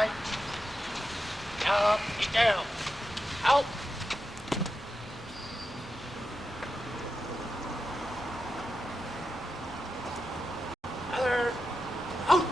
right. Up, get down. Out. Other. Out.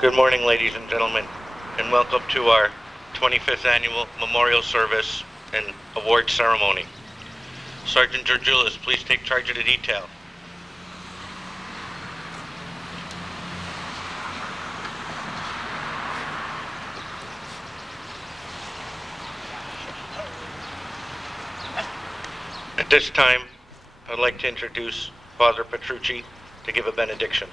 Good morning, ladies and gentlemen, and welcome to our 25th annual memorial service and award ceremony. Sergeant Georgioulis, please take charge of the detail. At this time, I'd like to introduce Father Petrucci to give a benediction.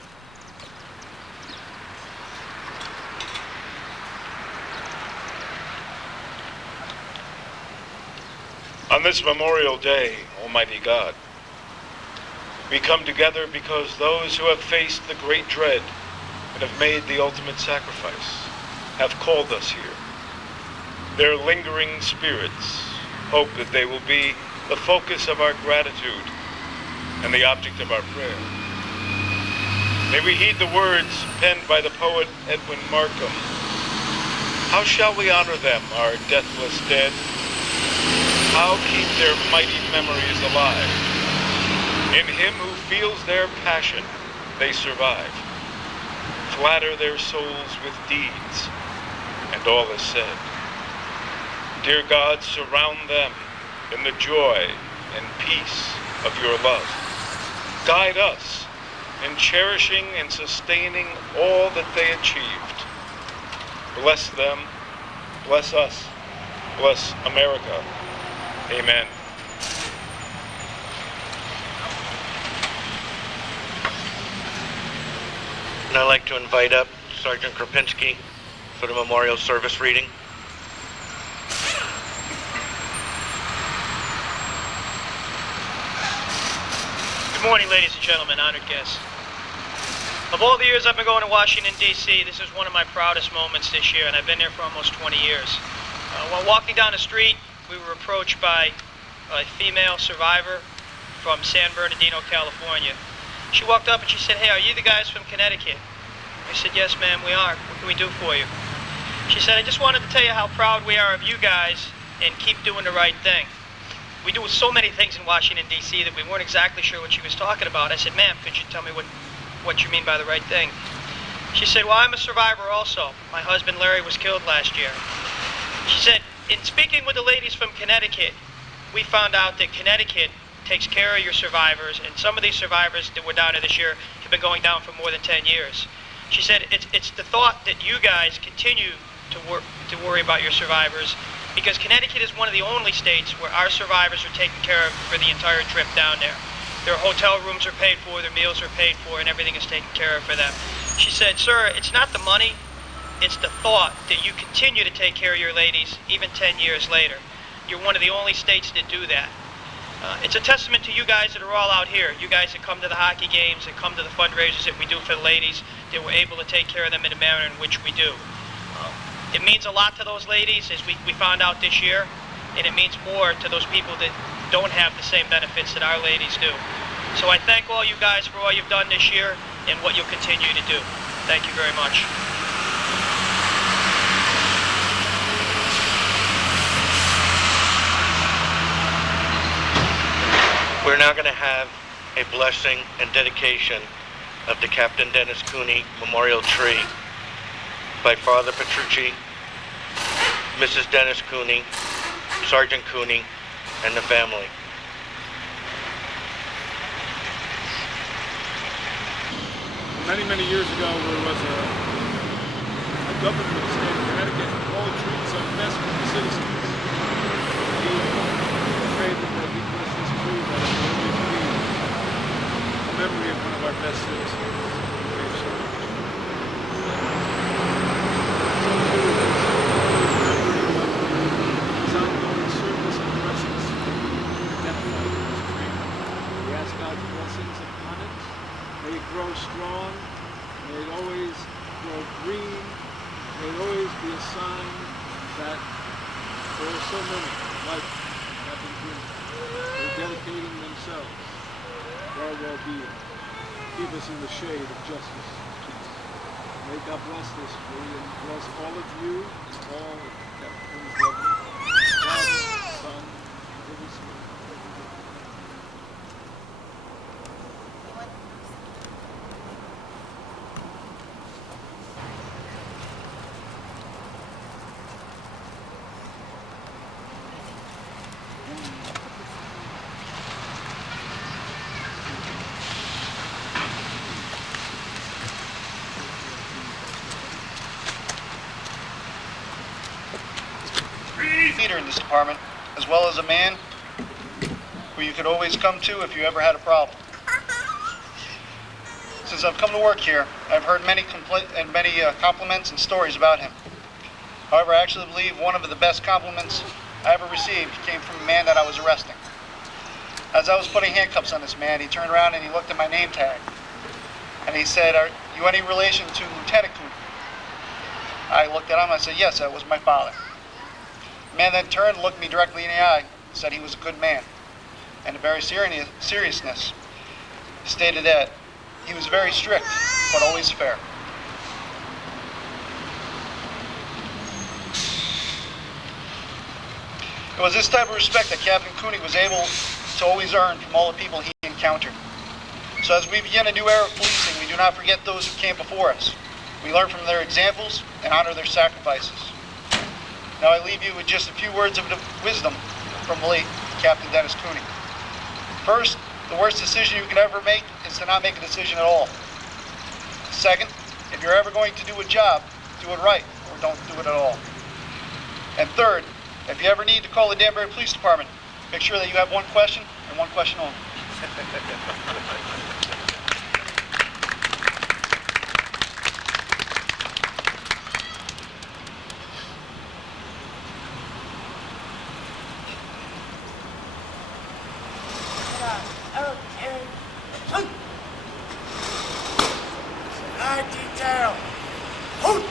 On this Memorial Day, Almighty God, we come together because those who have faced the great dread and have made the ultimate sacrifice have called us here. Their lingering spirits hope that they will be the focus of our gratitude and the object of our prayer. May we heed the words penned by the poet Edwin Markham. How shall we honor them, our deathless dead? How keep their mighty memories alive? In him who feels their passion, they survive. Flatter their souls with deeds, and all is said. Dear God, surround them in the joy and peace of your love. Guide us in cherishing and sustaining all that they achieved. Bless them, bless us, bless America. Amen. And I'd like to invite up Sergeant Kropinski for the memorial service reading. Good morning, ladies and gentlemen, honored guests. Of all the years I've been going to Washington, D.C., this is one of my proudest moments this year, and I've been there for almost 20 years. While walking down the street, we were approached by a female survivor from San Bernardino, California. She walked up and she said, "Hey, are you the guys from Connecticut?" I said, "Yes, ma'am, we are. What can we do for you?" She said, "I just wanted to tell you how proud we are of you guys and keep doing the right thing." We do so many things in Washington, D.C. that we weren't exactly sure what she was talking about. I said, "Ma'am, could you tell me what you mean by the right thing?" She said, "Well, I'm a survivor also. My husband, Larry, was killed last year." She said, "In speaking with the ladies from Connecticut, we found out that Connecticut takes care of your survivors, and some of these survivors that were down here this year have been going down for more than 10 years. She said, it's the thought that you guys continue to worry about your survivors, because Connecticut is one of the only states where our survivors are taken care of for the entire trip down there. Their hotel rooms are paid for, their meals are paid for, and everything is taken care of for them." She said, "Sir, it's not the money, it's the thought that you continue to take care of your ladies even 10 years later. You're one of the only states that do that. It's a testament to you guys that are all out here, you guys that come to the hockey games, that come to the fundraisers that we do for the ladies, that we're able to take care of them in the manner in which we do. It means a lot to those ladies, as we found out this year, and it means more to those people that don't have the same benefits that our ladies do. So I thank all you guys for all you've done this year and what you'll continue to do. Thank you very much." We're now going to have a blessing and dedication of the Captain Dennis Cooney Memorial Tree by Father Petrucci, Mrs. Dennis Cooney, Sergeant Cooney, and the family. Many years ago, there was a governor of the state of Connecticut who all treated some best of the citizens. He prayed that he bless this tree that it will always be a memory of one of our best citizens. His ongoing service and presence identified with this tree. We ask God's blessings upon it. May it grow strong. May it always grow green. May it always be a sign that there are so many like Captain Cooney who are dedicating themselves to our well-being. Keep us in the shade of justice and peace. May God bless this tree and bless all of you, all of Captain Cooney's lovely Father, Son, and Holy Spirit. Leader in this department, as well as a man who you could always come to if you ever had a problem. Since I've come to work here, I've heard many compliments and stories about him. However, I actually believe one of the best compliments I ever received came from a man that I was arresting. As I was putting handcuffs on this man, he turned around and he looked at my name tag. And he said, "Are you any relation to Lieutenant Cooney?" I looked at him and I said, "Yes, that was my father." The man then turned and looked me directly in the eye and said he was a good man. And in very seriousness, stated that he was very strict, but always fair. It was this type of respect that Captain Cooney was able to always earn from all the people he encountered. So as we begin a new era of policing, we do not forget those who came before us. We learn from their examples and honor their sacrifices. Now I leave you with just a few words of wisdom from the late Captain Dennis Cooney. First, the worst decision you can ever make is to not make a decision at all. Second, if you're ever going to do a job, do it right or don't do it at all. And third, if you ever need to call the Danbury Police Department, make sure that you have one question and one question only. Detail. Hold.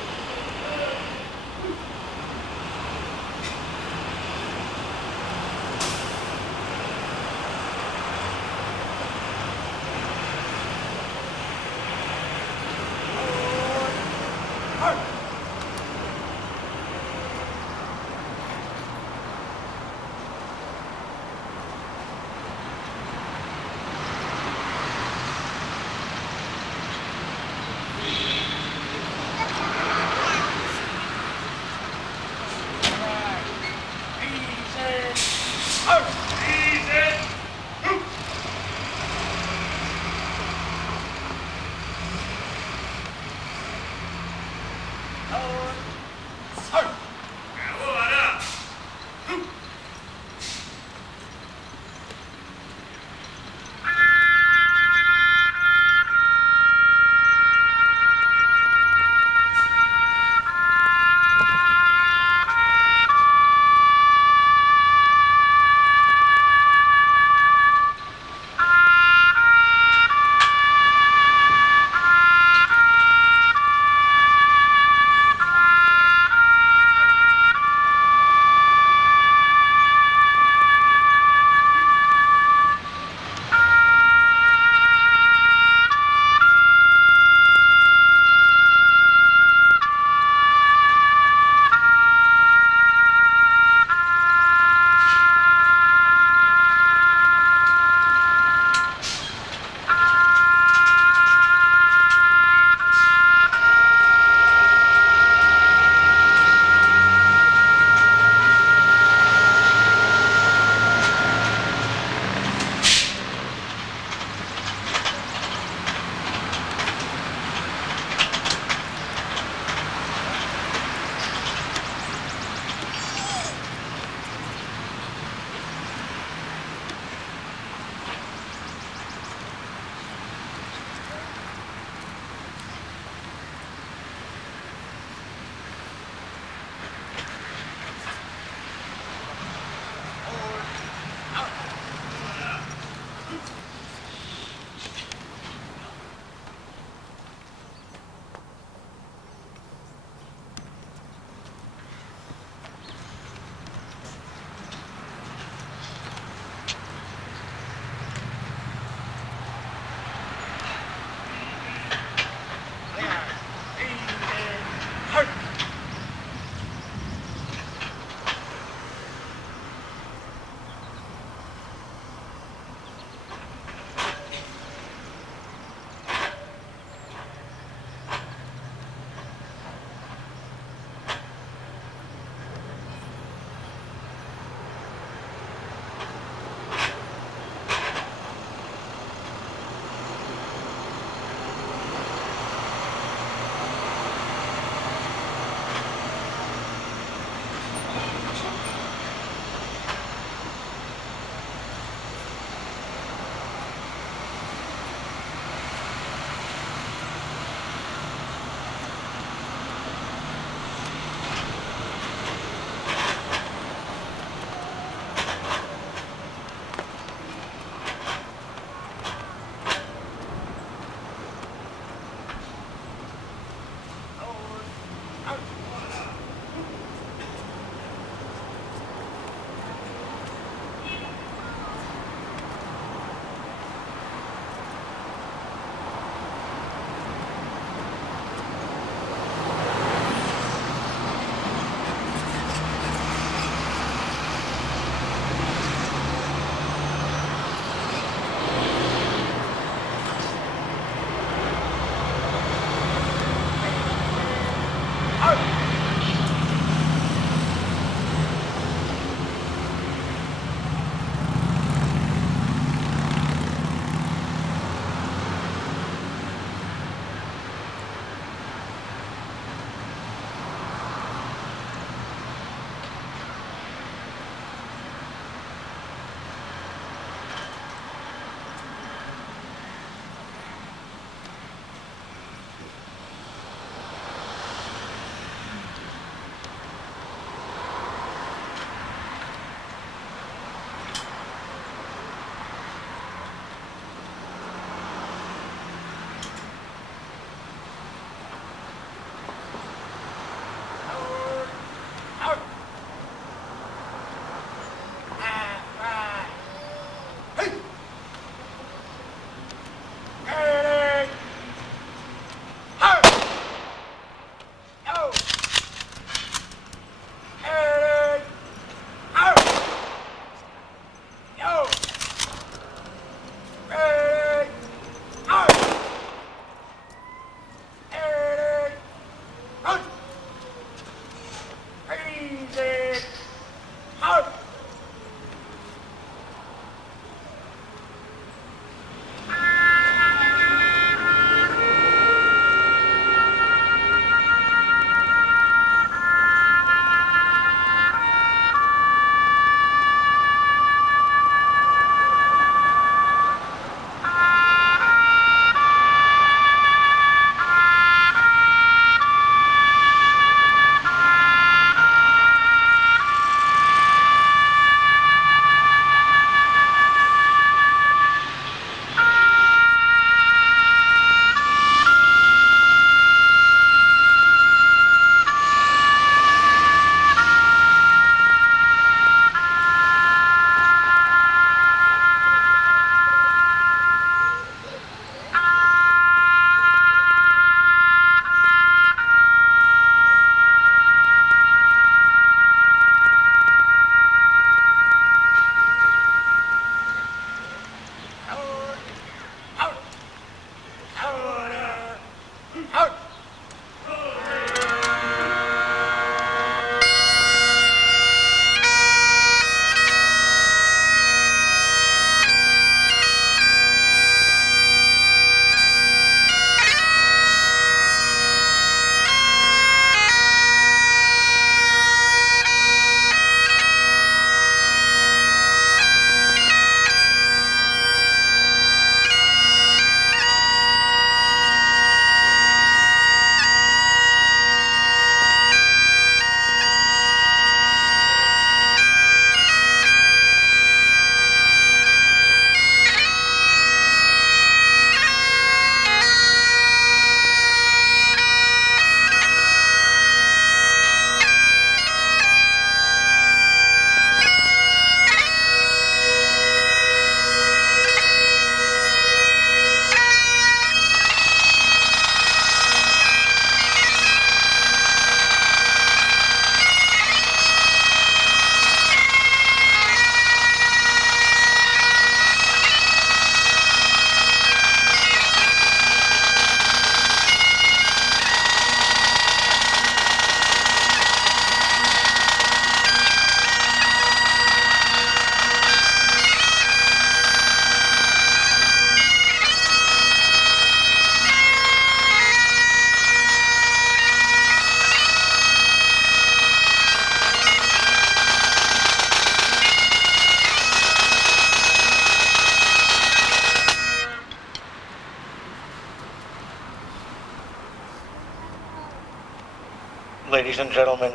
Ladies and gentlemen,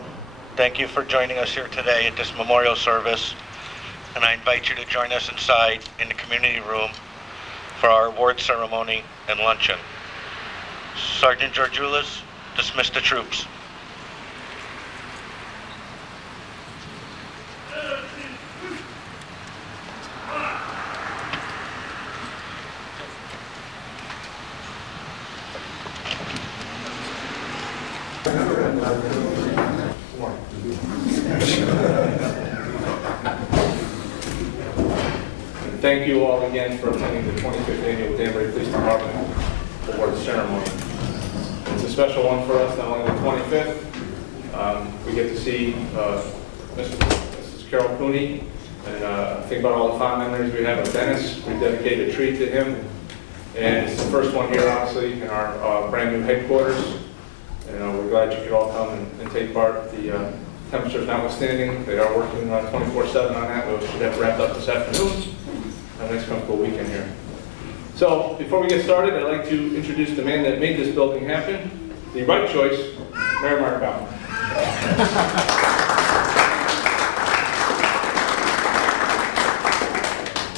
thank you for joining us here today at this memorial service, and I invite you to join us inside in the community room for our award ceremony and luncheon. Sergeant Georgioulas, dismiss the troops. Thank you all again for attending the 25th Annual Danbury Police Department Award Ceremony. It's a special one for us, not only the 25th. We get to see Mrs. Carol Cooney, and think about all the fond memories we have of Dennis. We dedicate a treat to him. And it's the first one here, obviously, in our brand new headquarters. And we're glad you could all come and take part. The temperatures notwithstanding, they are working 24/7 on that. We should have wrapped up this afternoon. A nice comfortable weekend here. So before we get started, I'd like to introduce the man that made this building happen. The right choice, Mayor Mark Bauer.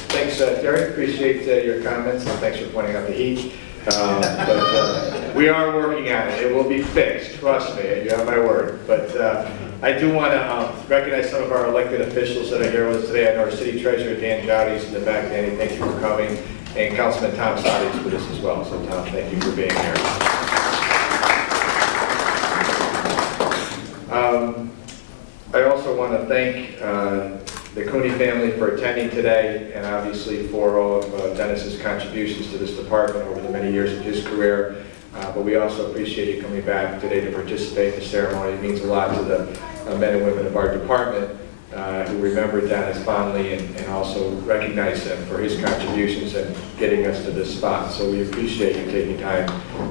Thanks, Terry. Appreciate your comments, and thanks for pointing out the heat. But we are working on it. It will be fixed. Trust me. You have my word. But I do want to recognize some of our elected officials that are here with us today. I know our City Treasurer, Dan Jowdy's in the back. Danny, thank you for coming. And Councilman Tom Sadi's with us as well. So, Tom, thank you for being here. I also want to thank the Cooney family for attending today, and obviously for all of Dennis's contributions to this department over the many years of his career. But we also appreciate you coming back today to participate in the ceremony. It means a lot to the men and women of our department who remember Dennis fondly and also recognize him for his contributions and getting us to this spot. So we appreciate you taking time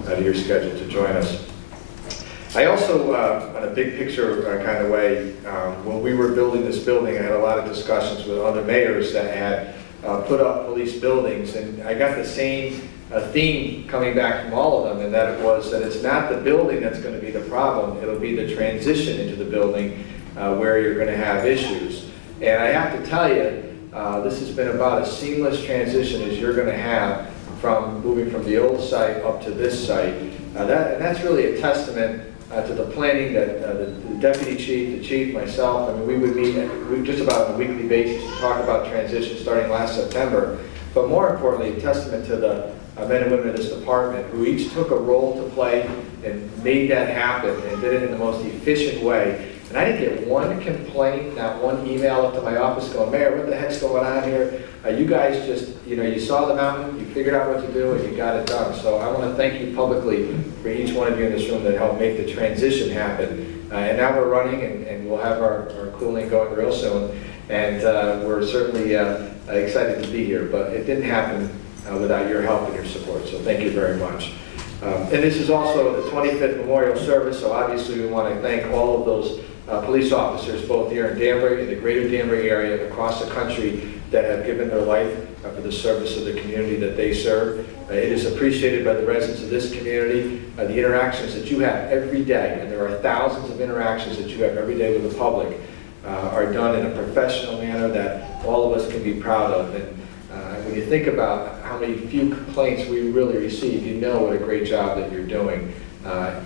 out of your schedule to join us. I also, on a big picture kind of way, when we were building this building, I had a lot of discussions with other mayors that had put up police buildings, and I got the same theme coming back from all of them, and that it was that it's not the building that's going to be the problem, it'll be the transition into the building where you're going to have issues. And I have to tell you, this has been about as seamless transition as you're going to have from moving from the old site up to this site. And that's really a testament to the planning that the deputy chief, the chief, myself, I mean, we would meet just about on a weekly basis to talk about transition starting last September. But more importantly, a testament to the men and women of this department who each took a role to play and made that happen and did it in the most efficient way. And I didn't get one complaint, not one email up to my office going, Mayor, what the heck's going on here? You guys just, you saw the mountain, you figured out what to do, and you got it done. So I want to thank you publicly for each one of you in this room that helped make the transition happen. And now we're running, and we'll have our cooling going real soon. And we're certainly excited to be here. But it didn't happen without your help and your support. So thank you very much. And this is also the 25th memorial service, so obviously we want to thank all of those police officers, both here in Danbury, in the greater Danbury area, across the country, that have given their life for the service of the community that they serve. It is appreciated by the residents of this community. The interactions that you have every day, and there are thousands of interactions that you have every day with the public, are done in a professional manner that all of us can be proud of. And when you think about how many few complaints we really receive, you know what a great job that you're doing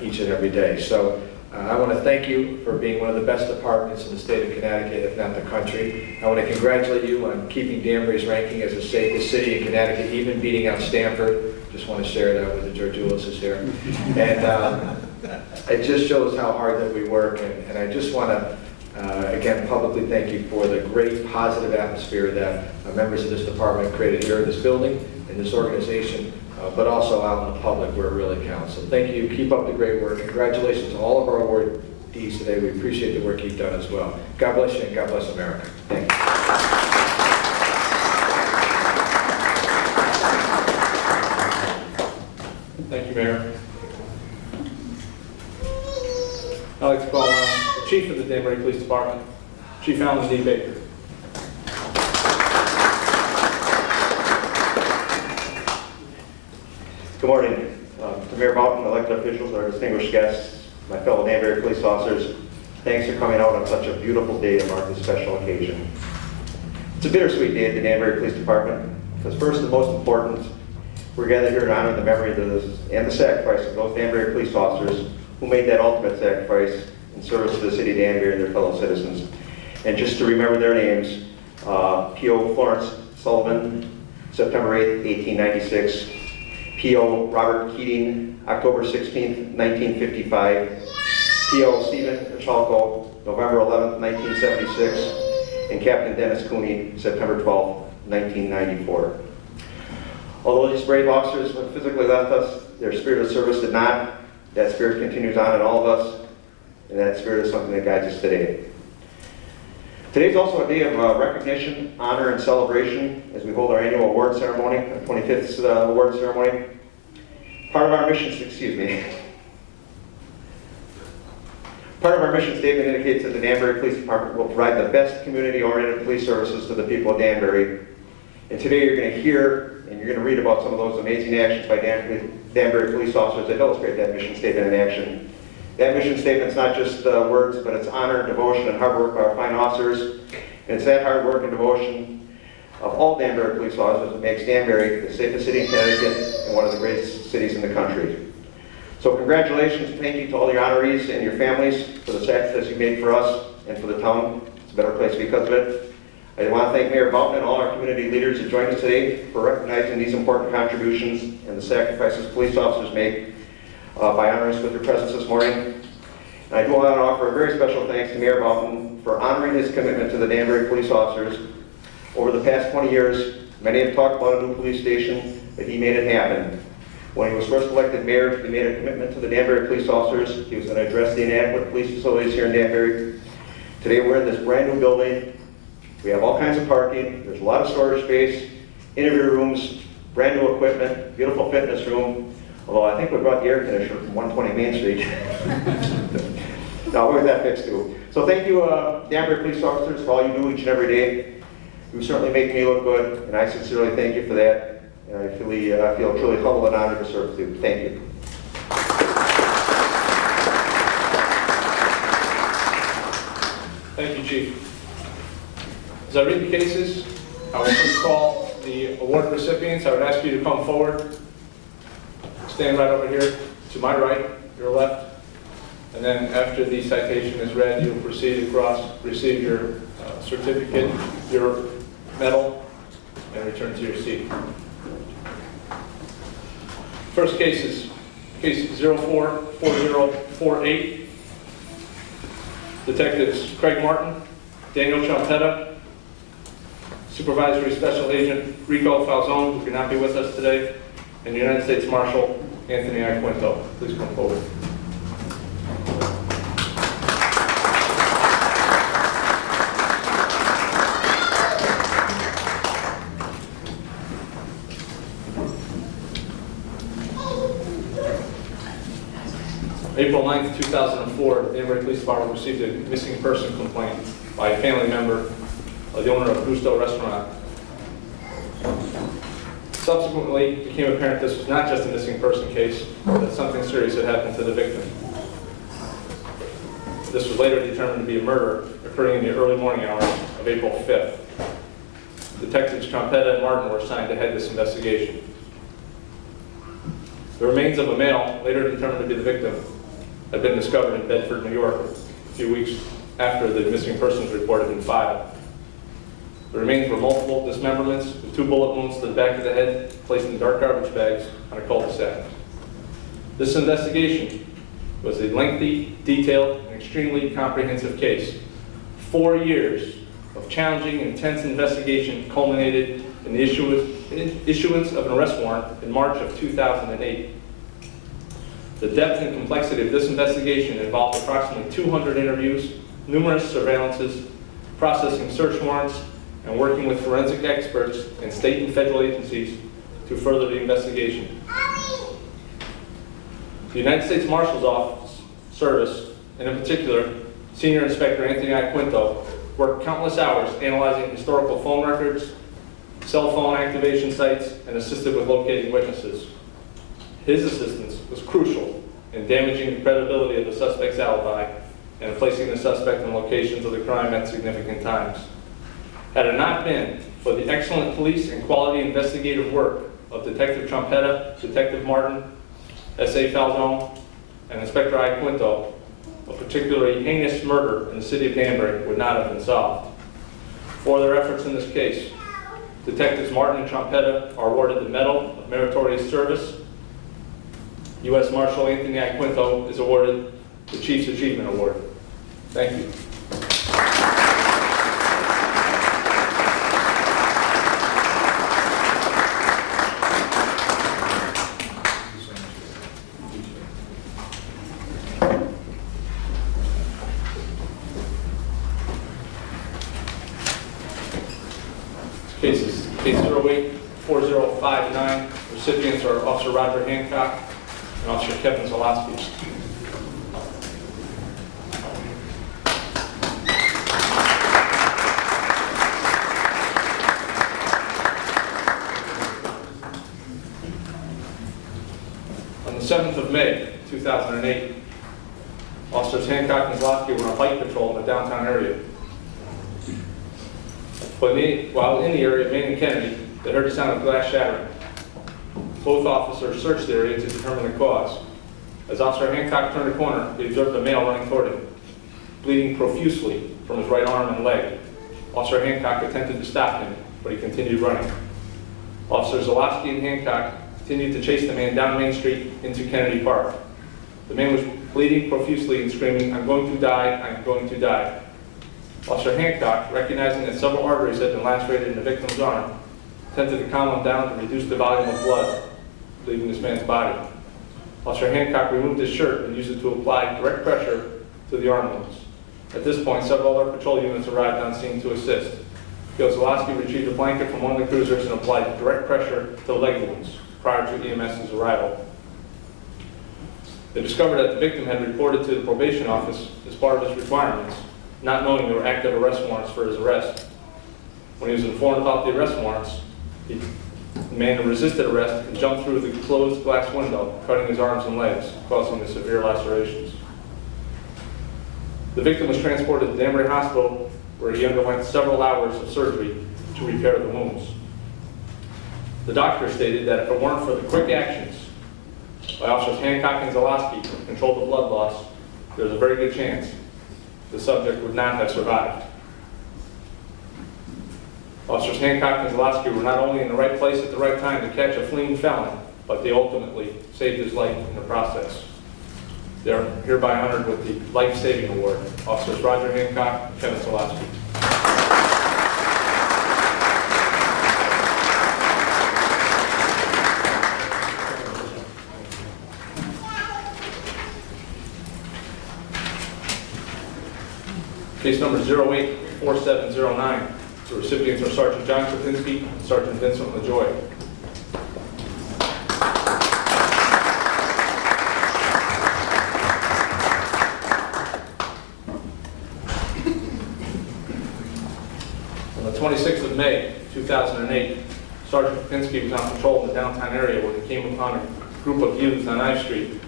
each and every day. So I want to thank you for being one of the best departments in the state of Connecticut, if not the country. I want to congratulate you on keeping Danbury's ranking as the safest city in Connecticut, even beating out Stamford. Just want to share that with the Georgioulas here. And it just shows how hard that we work. And I just want to, again, publicly thank you for the great positive atmosphere that members of this department created here in this building, in this organization, but also out in the public where it really counts. So thank you. Keep up the great work. Congratulations to all of our awardees today. We appreciate the work you've done as well. God bless you, and God bless America. Thank you. Thank you, Mayor. I'd like to call on the Chief of the Danbury Police Department, Chief Alan D. Baker. Good morning. To Mayor Baucom, elected officials, our distinguished guests, my fellow Danbury police officers, thanks for coming out on such a beautiful day to mark this special occasion. It's a bittersweet day at the Danbury Police Department, because first and most important, we're gathered here to honor the memory of and the sacrifice of those Danbury police officers who made that ultimate sacrifice in service to the city of Danbury and their fellow citizens. And just to remember their names, P.O. Florence Sullivan, September 8th, 1896. P.O. Robert Keating, October 16th, 1955. P.O. Stephen Michalko, November 11th, 1976. And Captain Dennis Cooney, September 12th, 1994. Although these brave officers have physically left us, their spirit of service did not. That spirit continues on in all of us, and that spirit is something that guides us today. Today's also a day of recognition, honor, and celebration as we hold our annual award ceremony, our 25th award ceremony. Part of our mission statement indicates that the Danbury Police Department will provide the best community-oriented police services to the people of Danbury. And today you're going to hear and you're going to read about some of those amazing actions by Danbury police officers that illustrate that mission statement in action. That mission statement's not just words, but it's honor, devotion, and hard work by our fine officers. And it's that hard work and devotion of all Danbury police officers that makes Danbury the safest city in Connecticut and one of the greatest cities in the country. So congratulations and thank you to all your honorees and your families for the sacrifice you made for us and for the town. It's a better place because of it. I want to thank Mayor Boughton and all our community leaders that joined us today for recognizing these important contributions and the sacrifices police officers make by honoring us with their presence this morning. And I do want to offer a very special thanks to Mayor Boughton for honoring his commitment to the Danbury police officers. Over the past 20 years, many have talked about a new police station, but he made it happen. When he was first elected mayor, he made a commitment to the Danbury police officers. He was going to address the inadequate police facilities here in Danbury. Today we're in this brand new building. We have all kinds of parking. There's a lot of storage space, interview rooms, brand new equipment, beautiful fitness room. Although I think we brought the air conditioner from 120 Main Street. No, we'll get that fixed too. So thank you, Danbury police officers, for all you do each and every day. You certainly make me look good, and I sincerely thank you for that. And I feel truly humbled and honored to serve with you. Thank you. Thank you, Chief. As I read the cases, I will first call the award recipients. I would ask you to come forward. Stand right over here to my right, your left. And then after the citation is read, you'll proceed across, receive your certificate, your medal, and return to your seat. First case is case 044048. Detectives Craig Martin, Daniel Champetta, Supervisory Special Agent Rico Falzone, who cannot be with us today, and United States Marshal Anthony Iaquinto. Please come forward. April 9th, 2004, the Danbury Police Department received a missing person complaint by a family member of the owner of Gusto Restaurant. Subsequently, it became apparent this was not just a missing person case, that something serious had happened to the victim. This was later determined to be a murder occurring in the early morning hours of April 5th. Detectives Trompetta and Martin were assigned to head this investigation. The remains of a male, later determined to be the victim, had been discovered in Bedford, New York, a few weeks after the missing persons report had been filed. The remains were multiple dismemberments with 2 bullet wounds to the back of the head, placed in dark garbage bags on a cul-de-sac. This investigation was a lengthy, detailed, and extremely comprehensive case. 4 years of challenging, intense investigation culminated in the issuance of an arrest warrant in March of 2008. The depth and complexity of this investigation involved approximately 200 interviews, numerous surveillances, processing search warrants, and working with forensic experts in state and federal agencies to further the investigation. The United States Marshal's Office Service, and in particular, Senior Inspector Anthony Iaquinto, worked countless hours analyzing historical phone records, cell phone activation sites, and assisted with locating witnesses. His assistance was crucial in damaging the credibility of the suspect's alibi and in placing the suspect in locations of the crime at significant times. Had it not been for the excellent police and quality investigative work of Detective Trompetta, Detective Martin, S.A. Falzone, and Inspector Iaquinto, a particularly heinous murder in the city of Danbury would not have been solved. For their efforts in this case, Detectives Martin and Trompetta are awarded the Medal of Meritorious Service. U.S. Marshal Anthony Iaquinto is awarded the Chief's Achievement Award. Thank you. Case 084059. Recipients are Officer Roger Hancock and Officer Kevin Zalowski. On the 7th of May, 2008, Officers Hancock and Zalowski were on bike patrol in the downtown area. While in the area of Main and Kennedy, they heard the sound of glass shattering. Both officers searched the area to determine the cause. As Officer Hancock turned the corner, he observed a male running toward him, bleeding profusely from his right arm and leg. Officer Hancock attempted to stop him, but he continued running. Officers Zalowski and Hancock continued to chase the man down Main Street into Kennedy Park. The man was bleeding profusely and screaming, "I'm going to die, I'm going to die." Officer Hancock, recognizing that several arteries had been lacerated in the victim's arm, attempted to calm him down to reduce the volume of blood leaving this man's body. Officer Hancock removed his shirt and used it to apply direct pressure to the arm wounds. At this point, several other patrol units arrived on scene to assist. Zalowski retrieved a blanket from one of the cruisers and applied direct pressure to the leg wounds prior to EMS's arrival. They discovered that the victim had reported to the probation office as part of his requirements, not knowing there were active arrest warrants for his arrest. When he was informed about the arrest warrants, the man who resisted arrest and jumped through the closed glass window, cutting his arms and legs, causing the severe lacerations. The victim was transported to Danbury Hospital, where he underwent several hours of surgery to repair the wounds. The doctor stated that if it weren't for the quick actions by Officers Hancock and Zalowski to control the blood loss, there's a very good chance the subject would not have survived. Officers Hancock and Zalowski were not only in the right place at the right time to catch a fleeing felon, but they ultimately saved his life in the process. They are hereby honored with the Life-Saving Award. Officers Roger Hancock and Kevin Zalowski. Case number 084709. The recipients are Sergeant John Krapinski and Sergeant Vincent LaJoy. On the 26th of May, 2008, Sergeant Krapinski was on patrol in the downtown area when he came upon a group of youths on I Street.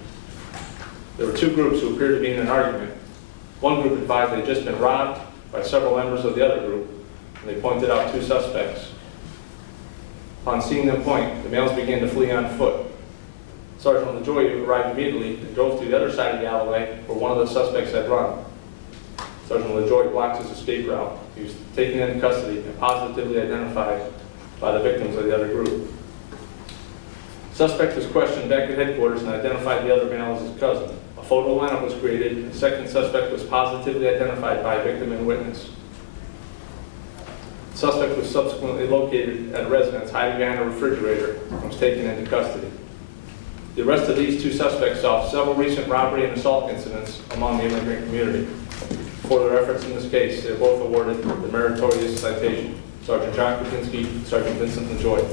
There were two groups who appeared to be in an argument. One group advised they had just been robbed by several members of the other group, and they pointed out two suspects. Upon seeing them point, the males began to flee on foot. Sergeant LaJoy arrived immediately and drove to the other side of the alleyway where one of the suspects had run. Sergeant LaJoy blocked his escape route. He was taken into custody and positively identified by the victims of the other group. The suspect was questioned back at headquarters and identified the other male as his cousin. A photo lineup was created, and the second suspect was positively identified by a victim and witness. The suspect was subsequently located at a residence hiding behind a refrigerator and was taken into custody. The arrest of these two suspects solved several recent robbery and assault incidents among the immigrant community. For their efforts in this case, they are both awarded the meritorious citation. Sergeant John Krapinski, Sergeant Vincent LaJoy.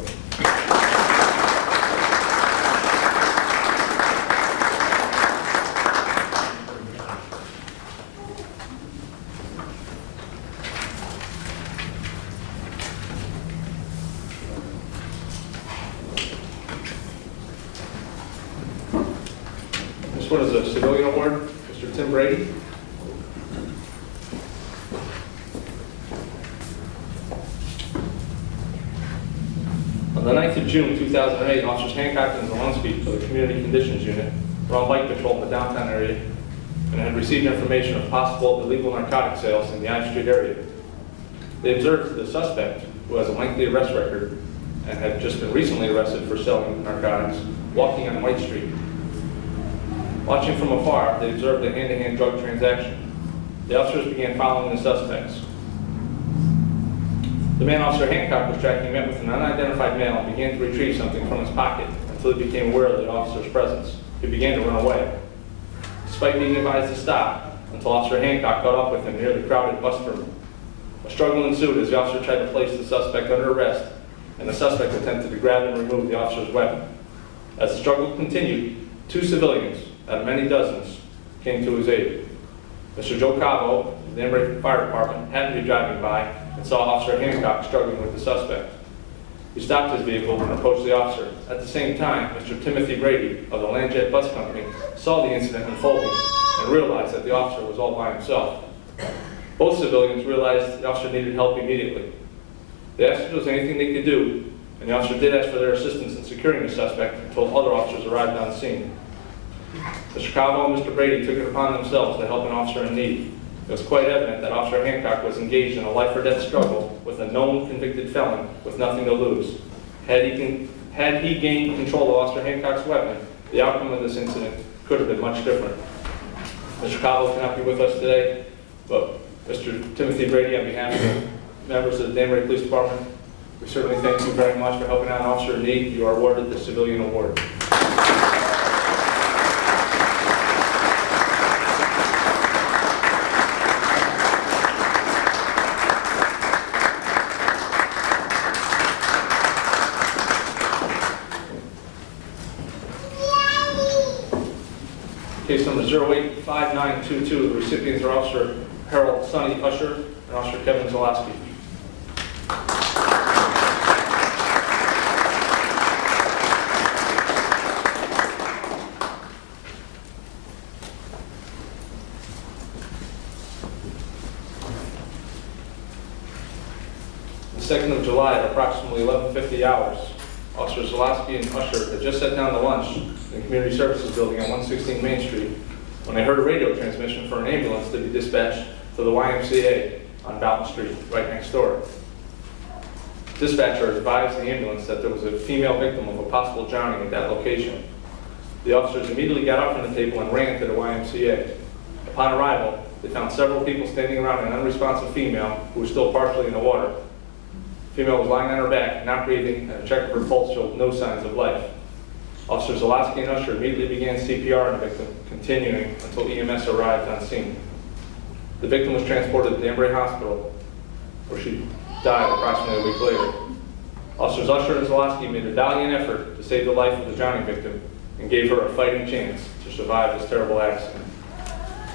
This one is a civilian award, Mr. Tim Brady. On the 9th of June 2008, Officers Hancock and Zelensky of the Community Conditions Unit were on bike patrol in the downtown area and had received information of possible illegal narcotic sales in the I Street area. They observed the suspect, who has a lengthy arrest record and had just been recently arrested for selling narcotics, walking on White Street. Watching from afar, they observed a hand-to-hand drug transaction. The officers began following the suspects. The man Officer Hancock was tracking met with an unidentified male and began to retrieve something from his pocket until he became aware of the officer's presence. He began to run away. Despite being advised to stop, until Officer Hancock caught up with him near the crowded bus terminal. A struggle ensued as the officer tried to place the suspect under arrest, and the suspect attempted to grab and remove the officer's weapon. As the struggle continued, 2 civilians, out of many dozens, came to his aid. Mr. Joe Cavo, of the Danbury Fire Department, happened to be driving by and saw Officer Hancock struggling with the suspect. He stopped his vehicle and approached the officer. At the same time, Mr. Timothy Brady of the Landjet Bus Company saw the incident unfolding and realized that the officer was all by himself. Both civilians realized the officer needed help immediately. They asked if there was anything they could do, and the officer did ask for their assistance in securing the suspect until other officers arrived on scene. Mr. Cavo and Mr. Brady took it upon themselves to help an officer in need. It was quite evident that Officer Hancock was engaged in a life-or-death struggle with a known convicted felon with nothing to lose. Had he gained control of Officer Hancock's weapon, the outcome of this incident could have been much different. Mr. Cavo cannot be with us today, but Mr. Timothy Brady, on behalf of the members of the Danbury Police Department, we certainly thank you very much for helping out an officer in need. You are awarded the Civilian Award. Case number 085922, the recipients are Officer Harold Sonny Usher and Officer Kevin Zalaski. The 2nd of July at approximately 11:50 hours, Officers Zalaski and Usher had just sat down to lunch in the Community Services Building on 116 Main Street when they heard a radio transmission for an ambulance to be dispatched to the YMCA on Boughton Street, right next door. Dispatcher advised the ambulance that there was a female victim of a possible drowning at that location. The officers immediately got up from the table and ran to the YMCA. Upon arrival, they found several people standing around an unresponsive female who was still partially in the water. The female was lying on her back, not breathing, and a check of her pulse showed no signs of life. Officers Zalaski and Usher immediately began CPR on the victim, continuing until EMS arrived on scene. The victim was transported to Danbury Hospital, where she died approximately a week later. Officers Usher and Zalaski made a valiant effort to save the life of the drowning victim and gave her a fighting chance to survive this terrible accident.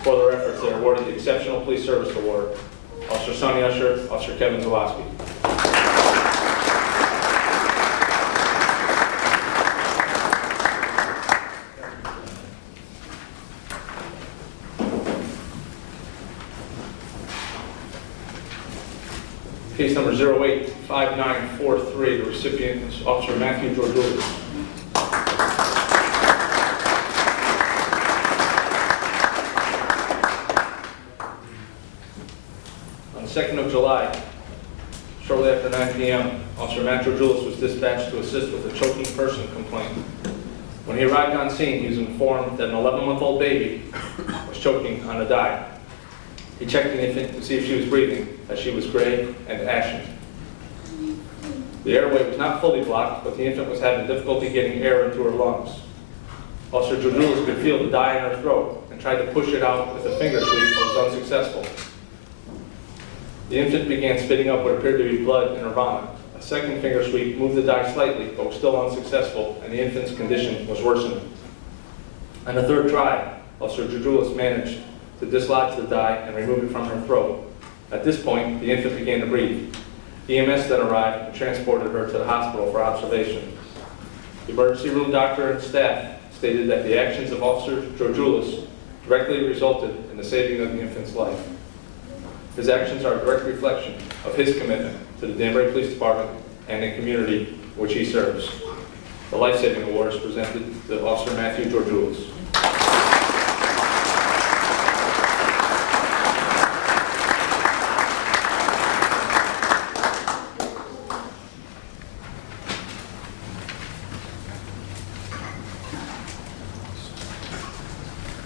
For their efforts, they are awarded the Exceptional Police Service Award. Officer Sonny Usher, Officer Kevin Zalaski. Case number 085943, the recipient is Officer Matthew Georgiou. On the 2nd of July, shortly after 9 p.m., Officer Matthew Georgiou was dispatched to assist with a choking person complaint. When he arrived on scene, he was informed that an 11-month-old baby was choking on a dye. He checked the infant to see if she was breathing, as she was gray and ashen. The airway was not fully blocked, but the infant was having difficulty getting air into her lungs. Officer Georgiou could feel the dye in her throat and tried to push it out with a finger sweep, but was unsuccessful. The infant began spitting up what appeared to be blood in her vomit. A second finger sweep moved the dye slightly, but was still unsuccessful, and the infant's condition was worsening. On the third try, Officer Georgiou managed to dislodge the dye and remove it from her throat. At this point, the infant began to breathe. EMS then arrived and transported her to the hospital for observation. The emergency room doctor and staff stated that the actions of Officer Georgioulis directly resulted in the saving of the infant's life. His actions are a direct reflection of his commitment to the Danbury Police Department and the community which he serves. The Life Saving Award is presented to Officer Matthew Georgioulis.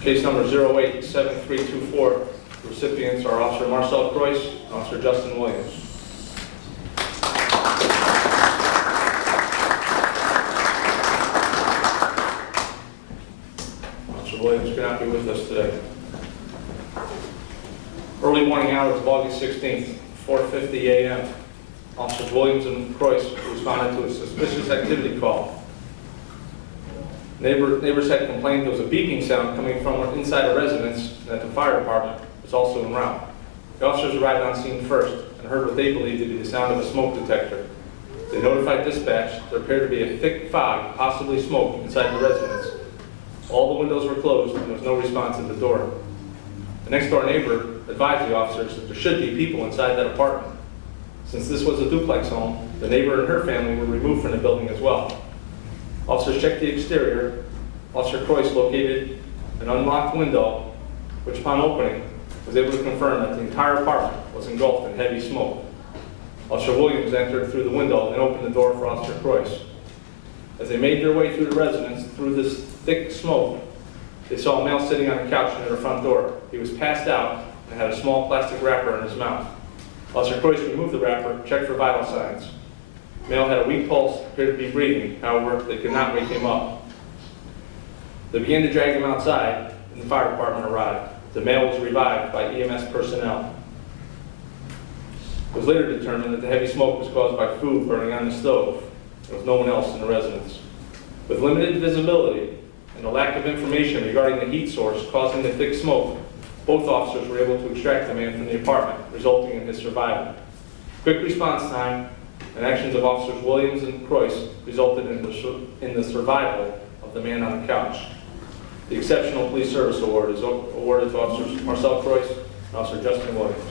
Case number 087324. Recipients are Officer Marcel Croix and Officer Justin Williams. Officer Williams cannot be with us today. Early morning hours of August 16th, 4:50 a.m., Officers Williams and Croix responded to a suspicious activity call. Neighbors had complained there was a beeping sound coming from inside a residence and that the fire department was also en route. The officers arrived on scene first and heard what they believed to be the sound of a smoke detector. They notified dispatch there appeared to be a thick fog, possibly smoke, inside the residence. All the windows were closed and there was no response at the door. The next door neighbor advised the officers that there should be people inside that apartment. Since this was a duplex home, the neighbor and her family were removed from the building as well. Officers checked the exterior. Officer Croix located an unlocked window, which upon opening was able to confirm that the entire apartment was engulfed in heavy smoke. Officer Williams entered through the window and opened the door for Officer Croix. As they made their way through the residence through this thick smoke, they saw a male sitting on a couch near the front door. He was passed out and had a small plastic wrapper in his mouth. Officer Croix removed the wrapper, checked for vital signs. The male had a weak pulse, appeared to be breathing, however, they could not wake him up. They began to drag him outside, and the fire department arrived. The male was revived by EMS personnel. It was later determined that the heavy smoke was caused by food burning on the stove. There was no one else in the residence. With limited visibility and the lack of information regarding the heat source causing the thick smoke, both officers were able to extract the man from the apartment, resulting in his survival. Quick response time and actions of Officers Williams and Croix resulted in the survival of the man on the couch. The Exceptional Police Service Award is awarded to Officers Marcel Croix and Officer Justin Williams.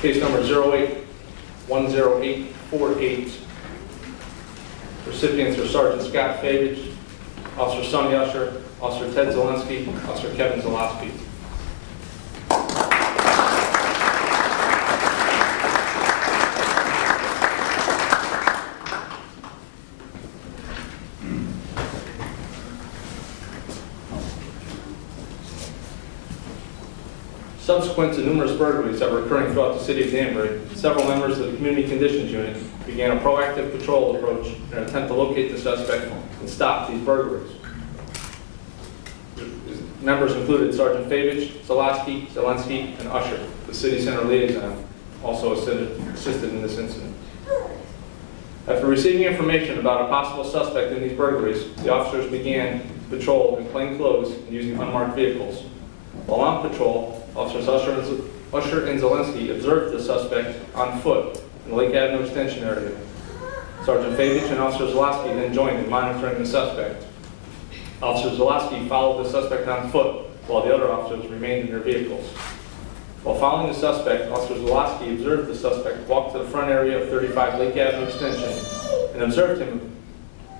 Case number 08-10848. Recipients are Sergeant Scott Favage, Officer Sonny Usher, Officer Ted Zelensky, Officer Kevin Zalowski. Subsequent to numerous burglaries that were occurring throughout the city of Danbury, several members of the Community Conditions Unit began a proactive patrol approach in an attempt to locate the suspect and stop these burglaries. Members included Sergeant Favich, Zalowski, Zelensky, and Usher, the city center liaison, also assisted in this incident. After receiving information about a possible suspect in these burglaries, the officers began patrol in plain clothes and using unmarked vehicles. While on patrol, Officers Usher and Zelensky observed the suspect on foot in the Lake Avenue Extension area. Sergeant Favich and Officer Zalowski then joined in monitoring the suspect. Officer Zalowski followed the suspect on foot while the other officers remained in their vehicles. While following the suspect, Officer Zalowski observed the suspect walk to the front area of 35 Lake Avenue Extension and observed him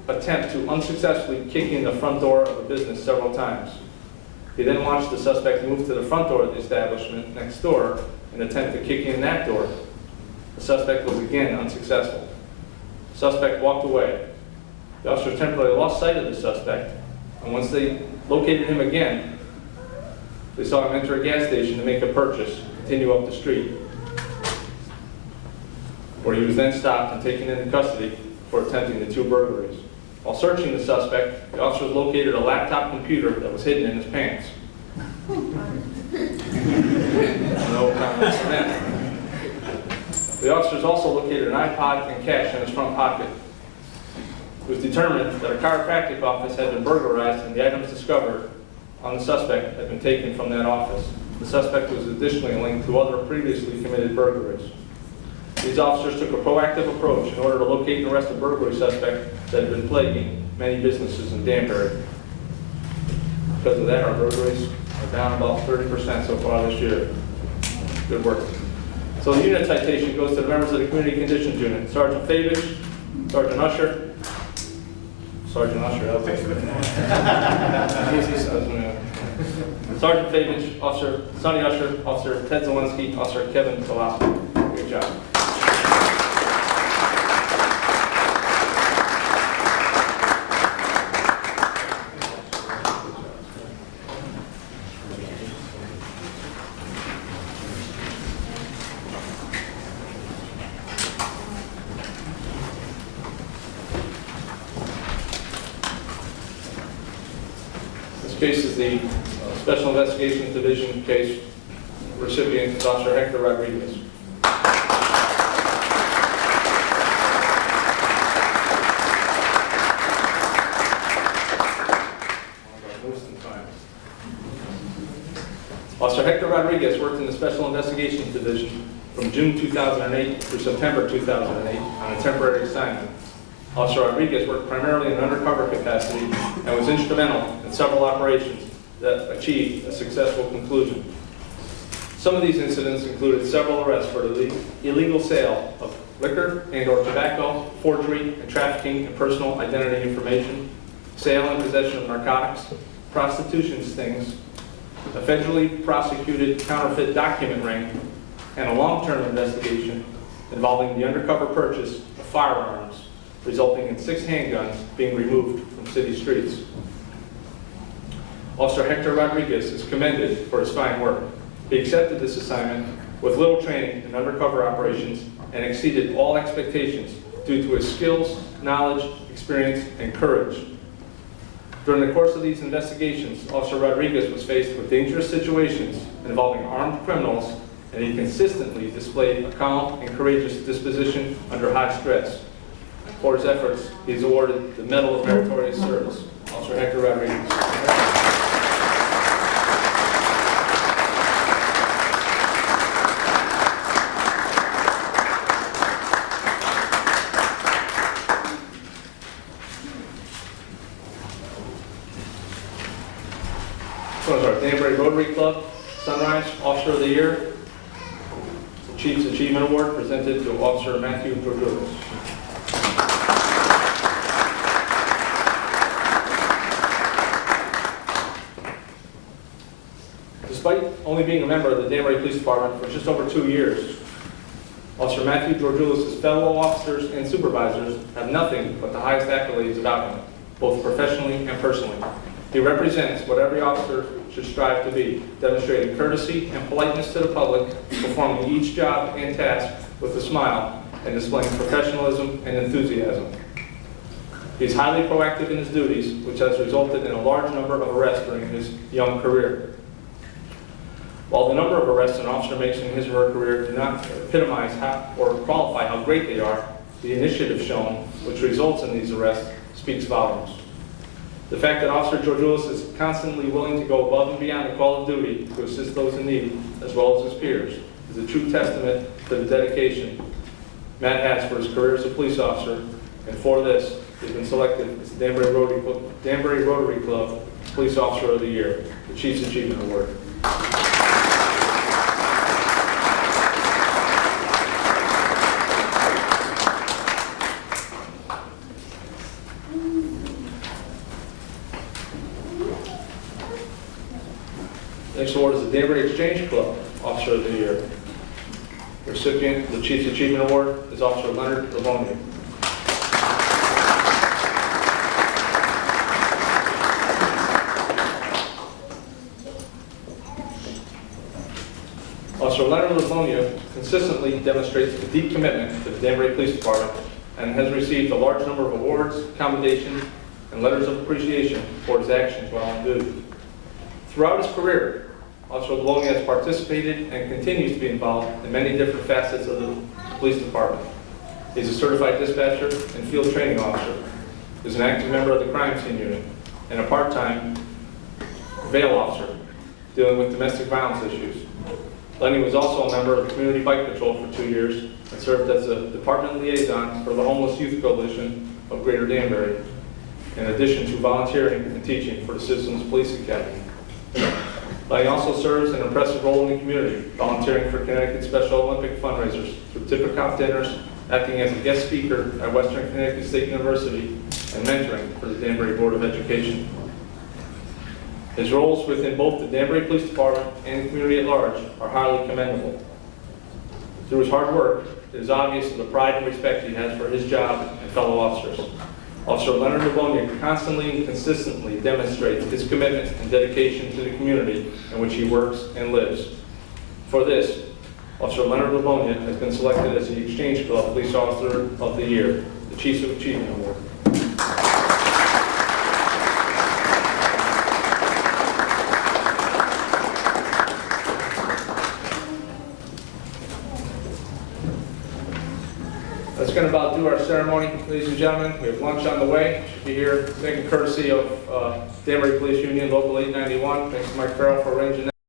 attempt to unsuccessfully kick in the front door of a business several times. He then watched the suspect move to the front door of the establishment next door and attempt to kick in that door. The suspect was again unsuccessful. The suspect walked away. The officers temporarily lost sight of the suspect, and once they located him again, they saw him enter a gas station to make a purchase and continue up the street, where he was then stopped and taken into custody for attempting the two burglaries. While searching the suspect, the officers located a laptop computer that was hidden in his pants. No comments on that. The officers also located an iPod and cash in his front pocket. It was determined that a chiropractic office had been burglarized and the items discovered on the suspect had been taken from that office. The suspect was additionally linked to other previously committed burglaries. These officers took a proactive approach in order to locate and arrest a burglary suspect that had been plaguing many businesses in Danbury. Because of that, our burglaries are down about 30% so far this year. Good work. So the unit citation goes to the members of the Community Conditions Unit. Sergeant Favich, Sergeant Usher. Sergeant Usher, that was easy. Sergeant Favich, Officer Sonny Usher, Officer Ted Zelensky, Officer Kevin Zalowski. Good job. This case is the Special Investigations Division case. Recipient is Officer Hector Rodriguez. Officer Hector Rodriguez worked in the Special Investigations Division from June 2008 through September 2008 on a temporary assignment. Officer Rodriguez worked primarily in an undercover capacity and was instrumental in several operations that achieved a successful conclusion. Some of these incidents included several arrests for the illegal sale of liquor and/or tobacco, forgery and trafficking in personal identity information, sale and possession of narcotics, prostitution stings, a federally prosecuted counterfeit document ring, and a long-term investigation involving the undercover purchase of firearms, resulting in 6 handguns being removed from city streets. Officer Hector Rodriguez is commended for his fine work. He accepted this assignment with little training in undercover operations and exceeded all expectations due to his skills, knowledge, experience, and courage. During the course of these investigations, Officer Rodriguez was faced with dangerous situations involving armed criminals, and he consistently displayed a calm and courageous disposition under high stress. For his efforts, he is awarded the Medal of Meritorious Service. Officer Hector Rodriguez. This was our Danbury Rotary Club Sunrise Officer of the Year. The Chief's Achievement Award presented to Officer Matthew Georgioulis. Despite only being a member of the Danbury Police Department for just over 2 years, Officer Matthew Georgioulis' fellow officers and supervisors have nothing but the highest accolades about him, both professionally and personally. He represents what every officer should strive to be, demonstrating courtesy and politeness to the public, performing each job and task with a smile, and displaying professionalism and enthusiasm. He is highly proactive in his duties, which has resulted in a large number of arrests during his young career. While the number of arrests an officer makes in his or her career do not epitomize or qualify how great they are, the initiative shown, which results in these arrests, speaks volumes. The fact that Officer Georgioulis is constantly willing to go above and beyond the call of duty to assist those in need, as well as his peers, is a true testament to the dedication Matt has for his career as a police officer, and for this, he's been selected as the Danbury Rotary Club Police Officer of the Year, the Chief's Achievement Award. Next award is the Danbury Exchange Club Officer of the Year. The recipient of the Chief's Achievement Award is Officer Leonard Livonia. Officer Leonard Livonia consistently demonstrates a deep commitment to the Danbury Police Department and has received a large number of awards, commendations, and letters of appreciation for his actions while on duty. Throughout his career, Officer Livonia has participated and continues to be involved in many different facets of the police department. He's a certified dispatcher and field training officer, is an active member of the crime scene unit, and a part-time bail officer, dealing with domestic violence issues. Lenny was also a member of the Community Bike Patrol for 2 years and served as a department liaison for the Homeless Youth Coalition of Greater Danbury, in addition to volunteering and teaching for the Citizens Police Academy. Lenny also serves an impressive role in the community, volunteering for Connecticut Special Olympic fundraisers through Tip Cop dinners, acting as a guest speaker at Western Connecticut State University, and mentoring for the Danbury Board of Education. His roles within both the Danbury Police Department and the community at large are highly commendable. Through his hard work, it is obvious the pride and respect he has for his job and fellow officers. Officer Leonard Livonia constantly and consistently demonstrates his commitment and dedication to the community in which he works and lives. For this, Officer Leonard Livonia has been selected as the Exchange Club Police Officer of the Year, the Chiefs of Achievement Award. That's going to about do our ceremony, ladies and gentlemen. We have lunch on the way. Should be here, taking courtesy of Danbury Police Union, Local 891. Thanks to Mike Farrell for arranging that.